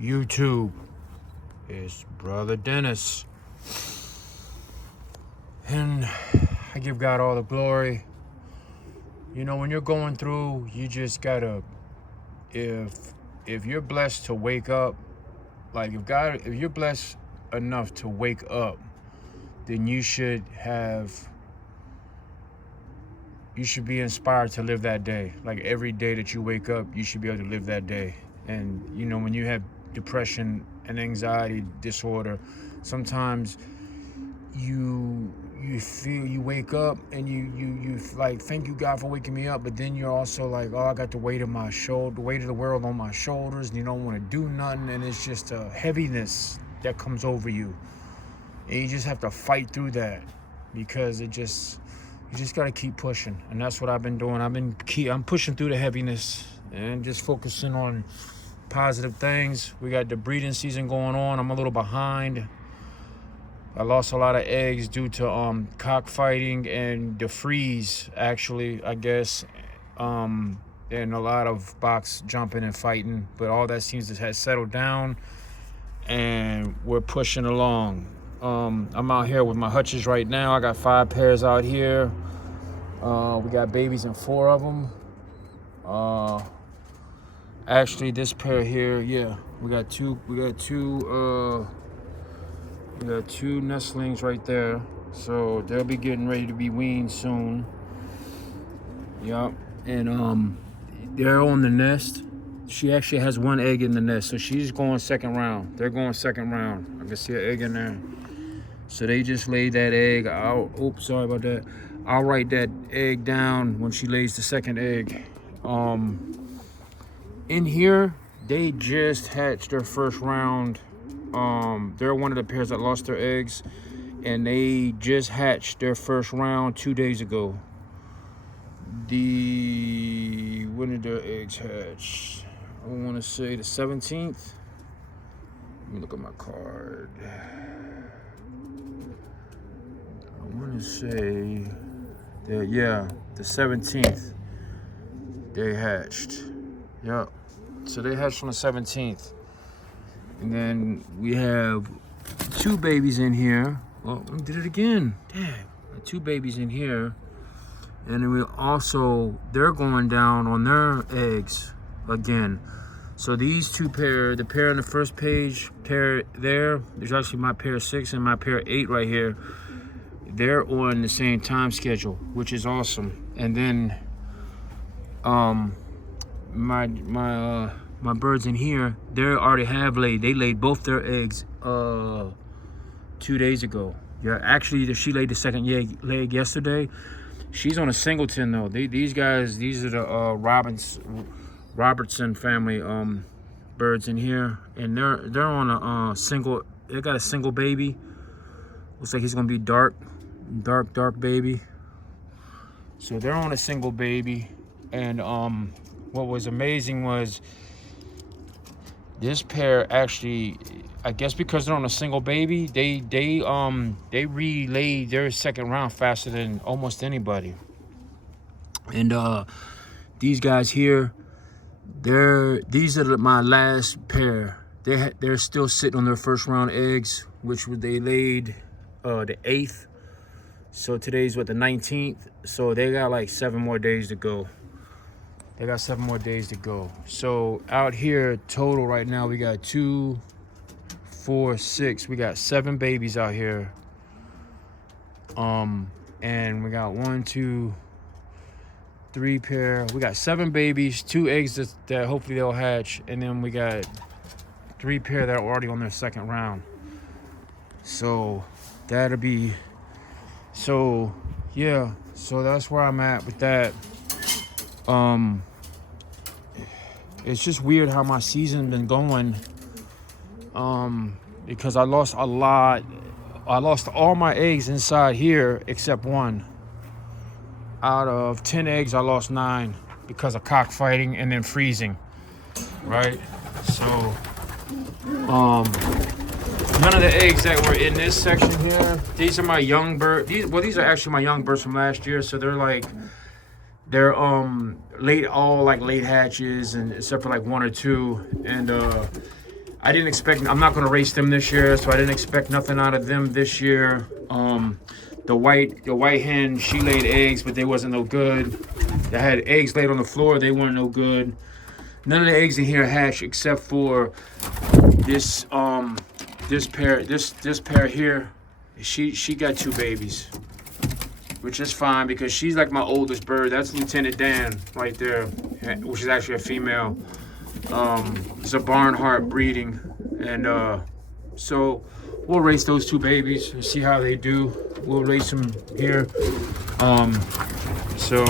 YouTube? It's Brother Dennis. And I give God all the glory. You know, when you're going through, you just gotta, if you're blessed to wake up, like if you're blessed enough to wake up, then you should be inspired to live that day. Like every day that you wake up, you should be able to live that day. And you know, when you have depression and anxiety disorder, sometimes you feel, you wake up and you like, thank you God for waking me up, but then you're also like, oh, I got the weight of my shoulder, the weight of the world on my shoulders, and you don't want to do nothing, and it's just a heaviness that comes over you, and you just have to fight through that, because you just got to keep pushing. And that's what I've been doing. I'm pushing through the heaviness and just focusing on positive things. We got the breeding season going on. I'm a little behind. I lost a lot of eggs due to cockfighting and the freeze, actually, I guess, and a lot of box jumping and fighting. But all that seems to have settled down, and we're pushing along. I'm out here with my hutches right now. I got 5 pairs out here. We got babies in 4 of them. Actually, this pair here, yeah, we got two nestlings right there. So they'll be getting ready to be weaned soon. Yep. And they're on the nest. She actually has 1 egg in the nest, so she's going second round. They're going second round. I can see an egg in there. So they just laid that egg. Oops, sorry about that. I'll write that egg down when she lays the second egg. In here, they just hatched their first round. They're one of the pairs that lost their eggs, and they just hatched their first round 2 days ago. When did their eggs hatch? I want to say the 17th. Let me look at my card. I want to say that, yeah, the 17th they hatched. Yep. So they hatched on the 17th. And then we have 2 babies in here. Well, we did it again. Damn. 2 babies in here. And then they're going down on their eggs again. So these 2 pair, the pair on the first page, pair there's actually my pair 6 and my pair 8 right here. They're on the same time schedule, which is awesome. And then my birds in here, they already have laid. They laid both their eggs 2 days ago. Yeah, actually, she laid the second leg yesterday. She's on a singleton though. These are the Robertson family birds in here, and they're on a single. They got a single baby. Looks like he's gonna be dark baby. So they're on a single baby, and what was amazing was this pair actually, I guess because they're on a single baby, they relayed their second round faster than almost anybody. And these guys here, these are my last pair. They're still sitting on their first round eggs, which they laid the 8th. So today's the 19th. So they got like 7 more days to go. So out here total right now, we got 2, 4, 6. We got 7 babies out here. And we got 1, 2, 3 pair. We got 7 babies, 2 eggs that hopefully they'll hatch, and then we got 3 pair that are already on their second round. So that'll be. So yeah. So that's where I'm at with that. It's just weird how my season's been going, because I lost a lot. I lost all my eggs inside here except 1. Out of 10 eggs, I lost 9 because of cockfighting and then freezing, right? So, none of the eggs that were in this section here, these are my young birds. These are actually my young birds from last year, so they're late hatches, and except for like 1 or 2, and I didn't expect, I'm not gonna race them this year, so I didn't expect nothing out of them this year. The white hen, she laid eggs, but they wasn't no good. They had eggs laid on the floor, they weren't no good. None of the eggs in here hatched except for this this pair here. She got 2 babies, which is fine because she's like my oldest bird. That's Lieutenant Dan right there, which is actually a female. It's a Barnhart breeding, and so we'll race those 2 babies and see how they do. We'll race them here. So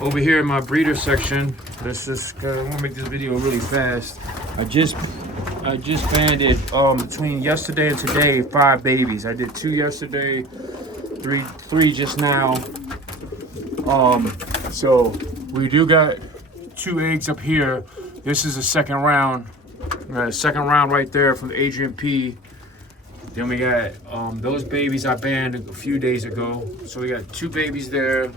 over here in my breeder section, let's just I want to make this video really fast. I just banded between yesterday and today 5 babies. I did 2 yesterday, three just now. So we do got 2 eggs up here. This is the second round. Second round right there from Adrian P. Then we got those babies I banned a few days ago. So we got 2 babies there.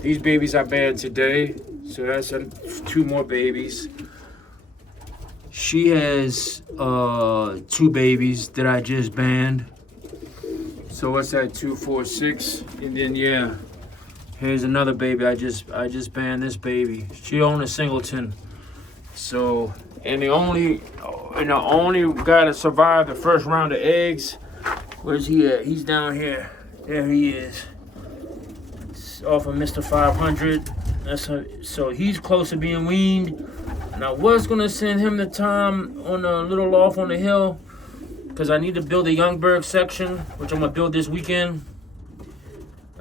These babies I banned today. So that's 2 more babies. She has 2 babies that I just banned. So what's that? 2, 4, 6, and then yeah, here's another baby. I just banned this baby. She owned a singleton. So and the only guy to survive the first round of eggs, where's he at? He's down here. There he is. It's off of Mr. 500. So he's close to being weaned. And I was gonna send him to Tom on a little loft on the hill because I need to build a young bird section, which I'm gonna build this weekend.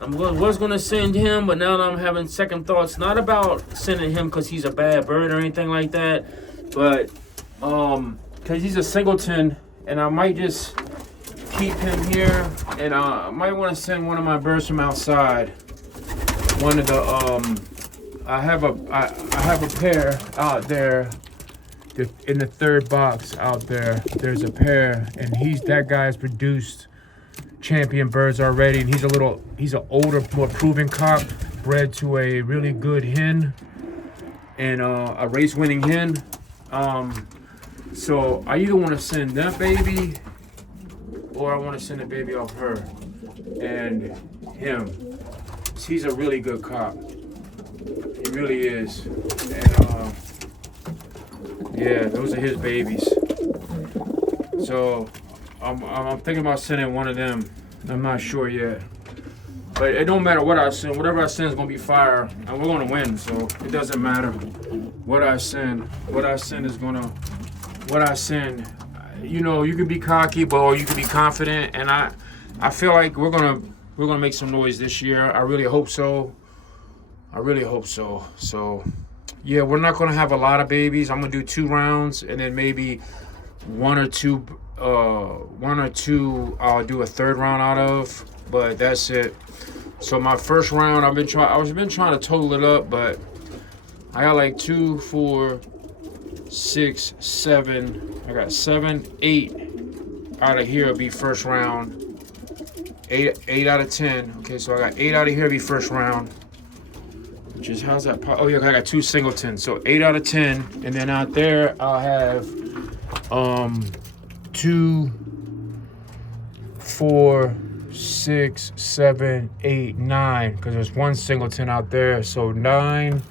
I was gonna send him, but now I'm having second thoughts. Not about sending him because he's a bad bird or anything like that, but because he's a singleton, and I might just keep him here, and I might want to send one of my birds from outside. One of the I have a pair out there. In the 3rd box out there, there's a pair, and that guy's produced champion birds already, and he's an older, more proven cock, bred to a really good hen and a race-winning hen. So I either want to send that baby or I want to send a baby off her and him. He's a really good cock. He really is. And yeah, those are his babies. So I'm thinking about sending one of them. I'm not sure yet. But it don't matter what I send. Whatever I send is gonna be fire, and we're gonna win. So it doesn't matter what I send. What I send is gonna. What I send. You know, you can be cocky, but you can be confident. And I feel like we're gonna make some noise this year. I really hope so. I really hope so. So yeah, we're not gonna have a lot of babies. I'm gonna do 2 rounds, and then maybe one or two I'll do a 3rd round out of, but that's it. So my first round, I've been trying to total it up, but I got like 2, 4, 6, 7. I got 7, 8 out of here will be first round. 8 out of 10. Okay, so I got 8 out of here will be first round. Which is, how's that? Oh yeah, I got 2 singletons. So 8 out of 10, and then out there I'll have 2, 4, 6, 7, 8, 9, because there's 1 singleton out there. So 9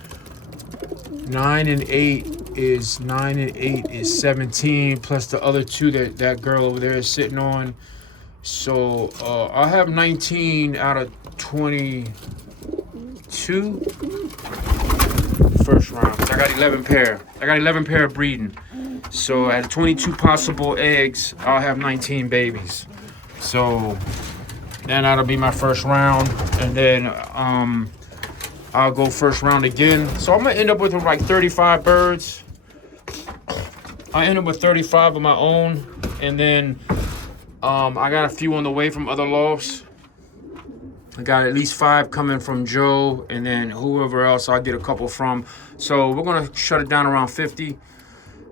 and 8 is 17, plus the other 2 that girl over there is sitting on. So I'll have 19 out of 22 first round. I got 11 pair. I got 11 pair of breeding. So at 22 possible eggs, I'll have 19 babies. So then that'll be my first round, and then I'll go first round again. So I'm gonna end up with like 35 birds. I end up with 35 of my own, and then I got a few on the way from other lofts. I got at least 5 coming from Joe, and then whoever else I get a couple from. So we're gonna shut it down around 50,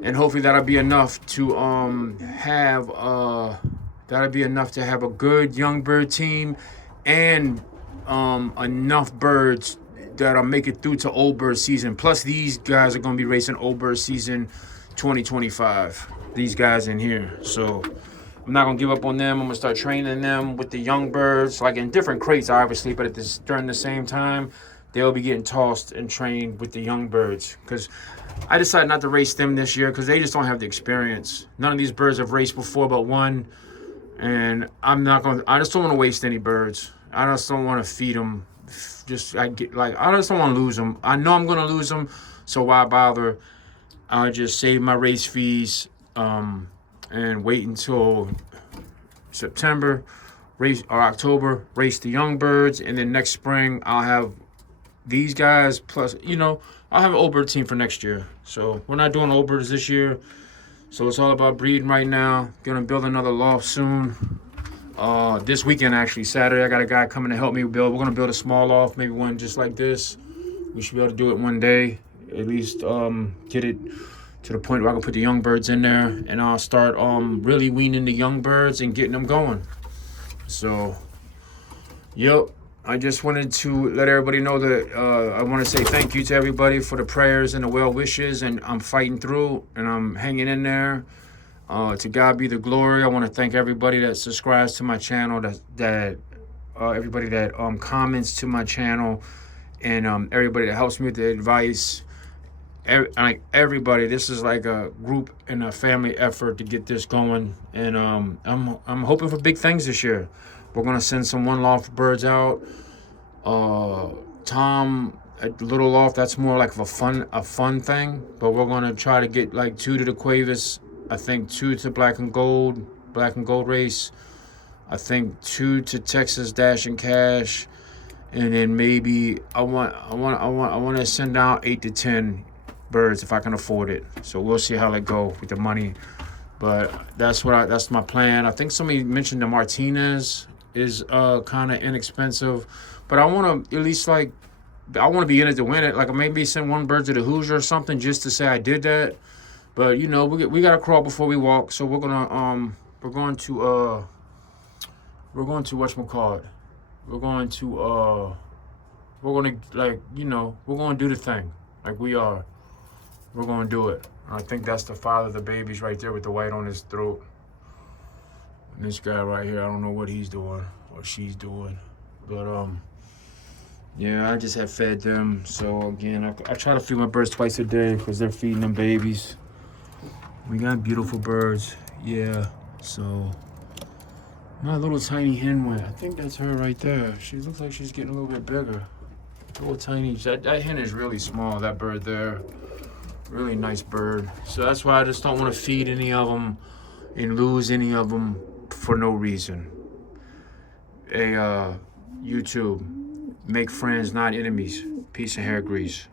and hopefully that'll be enough to have a good young bird team, and enough birds that'll make it through to old bird season. Plus these guys are gonna be racing old bird season 2025. These guys in here. So I'm not gonna give up on them. I'm gonna start training them with the young birds, like in different crates, obviously, but during the same time, they'll be getting tossed and trained with the young birds. Because I decided not to race them this year because they just don't have the experience. None of these birds have raced before but one, and I just don't want to waste any birds. I just don't want to feed them. I just don't want to lose them. I know I'm gonna lose them, so why bother? I'll just save my race fees and wait until September, race or October, race the young birds, and then next spring I'll have these guys plus, I'll have an old bird team for next year. So we're not doing old birds this year. So it's all about breeding right now. Gonna build another loft soon. This weekend, actually, Saturday, I got a guy coming to help me build. We're gonna build a small loft, maybe one just like this. We should be able to do it one day, at least get it to the point where I can put the young birds in there, and I'll start really weaning the young birds and getting them going. So, yep. I just wanted to let everybody know that I want to say thank you to everybody for the prayers and the well wishes, and I'm fighting through and I'm hanging in there. To God be the glory. I want to thank everybody that subscribes to my channel, everybody that comments to my channel, and everybody that helps me with the advice. Everybody, this is like a group and a family effort to get this going, and I'm hoping for big things this year. We're gonna send some one loft birds out. Tom at Little Loft, that's more like a fun thing, but we're gonna try to get like 2 to the Quavis. I think 2 to black and gold race. I think 2 to Texas Dash and Cash, and then maybe I want to send out 8 to 10 birds if I can afford it. So we'll see how it go with the money, but that's my plan. I think somebody mentioned the Martinez is kind of inexpensive, but I want to at least I want to be in it to win it. Like maybe send one bird to the Hoosier or something just to say I did that. But we gotta crawl before we walk. So we're going to whatchamacallit. We're going to do the thing like we are. We're going to do it. I think that's the father of the babies right there with the white on his throat. And this guy right here, I don't know what he's doing or she's doing. But, yeah, I just have fed them. So, again, I try to feed my birds twice a day because they're feeding them babies. We got beautiful birds. Yeah, so my little tiny hen went. I think that's her right there. She looks like she's getting a little bit bigger. Little tiny. That hen is really small, that bird there. Really nice bird. So that's why I just don't want to feed any of them and lose any of them for no reason. YouTube, make friends, not enemies. Peace and hair grease.